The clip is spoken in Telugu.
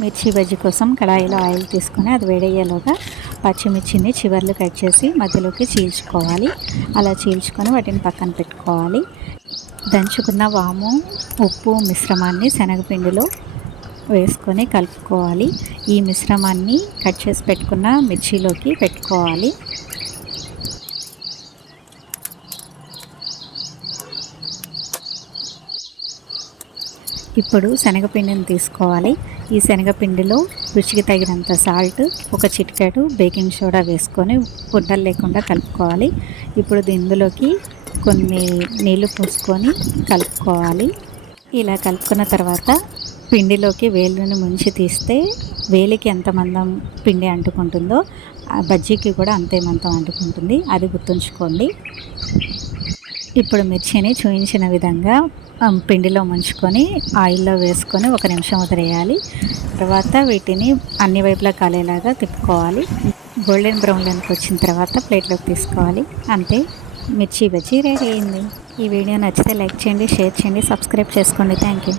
మిర్చి బజ్జీ కోసం కడాయిలో ఆయిల్ తీసుకొని అది వేడయ్యేలోగా పచ్చిమిర్చిని చివర్లు కట్ చేసి మధ్యలోకి చీల్చుకోవాలి. అలా చీల్చుకొని వాటిని పక్కన పెట్టుకోవాలి. దంచుకున్న వాము, ఉప్పు మిశ్రమాన్ని శనగపిండిలో వేసుకొని కలుపుకోవాలి. ఈ మిశ్రమాన్ని కట్ చేసి పెట్టుకున్న మిర్చిలోకి పెట్టుకోవాలి. ఇప్పుడు శనగపిండిని తీసుకోవాలి. ఈ శనగపిండిలో రుచికి తగినంత సాల్ట్, ఒక చిటికెడు బేకింగ్ సోడా వేసుకొని ఉండలు లేకుండా కలుపుకోవాలి. ఇప్పుడు ఇందులోకి కొన్ని నీళ్లు పోసుకొని కలుపుకోవాలి. ఇలా కలుపుకున్న తర్వాత పిండిలోకి వేలుని ముంచి తీస్తే వేలికి ఎంత మందం పిండి అంటుకుంటుందో ఆ బజ్జీకి కూడా అంతే మందం అంటుకుంటుంది. అది గుర్తుంచుకోండి. ఇప్పుడు మిర్చిని చూపించిన విధంగా పిండిలో ముంచుకొని ఆయిల్లో వేసుకొని 1 నిమిషం వదిలేయాలి. తర్వాత వీటిని అన్ని వైపులా కాలేలాగా తిప్పుకోవాలి. గోల్డెన్ బ్రౌన్లోకి వచ్చిన తర్వాత ప్లేట్లోకి తీసుకోవాలి. అంతే, మిర్చి బజ్జీ రెడీ అయింది. ఈ వీడియో నచ్చితే లైక్ చేయండి, షేర్ చేయండి, సబ్స్క్రైబ్ చేసుకోండి. Thank you.